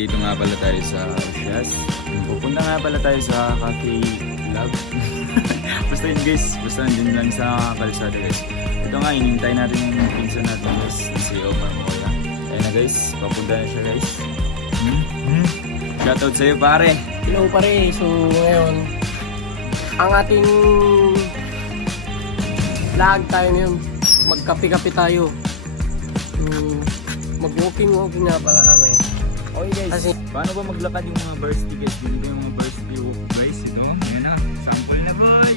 nandito nga pala tayo sa Yes. Pupunta nga pala tayo sa Cafe Love. Basta yun guys, basta nandun lang sa kalsada guys. Ito nga, hinihintay natin yung pinsan natin guys, si Opa Moya. Ayun na guys, papunta na siya guys. Shoutout sa'yo pare. Hello pare, so ngayon, ang ating vlog tayo ngayon, magkape-kape tayo. So, mag-walking nga pala kami. Okay guys, Kasi, paano ba maglakad yung mga varsity guys? Dito yung mga varsity walk guys. Ito, yun na, sample na boy!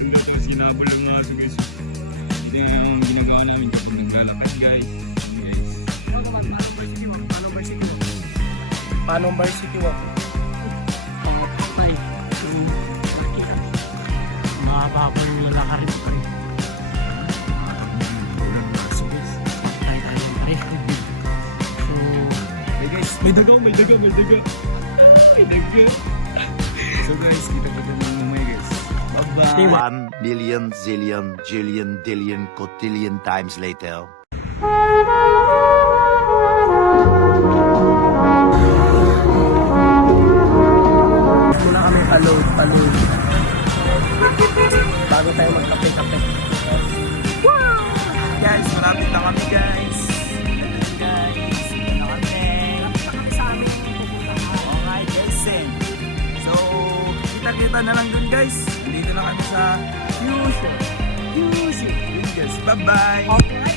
Ang gato, sinabol ang mga aso guys. Ito yung ginagawa namin kapag naglalakad guys. Guys. paano varsity walk? Okay. So, mahaba po yung lakarin ko rin. May daga. So guys, kita-kita na mamaya guys. Bye-bye. 1 million, zillion, jillion, dillion, cotillion times later. Muna kami paload. Bago tayo magkape-kape. Wow! Guys, malapit na kami guys. Guys, malapit na kami. Lapit na kami sa amin. Okay guys, so kita-kita na lang dun guys. Dito na kami sa Fusion. Yun guys, bye-bye. Okay.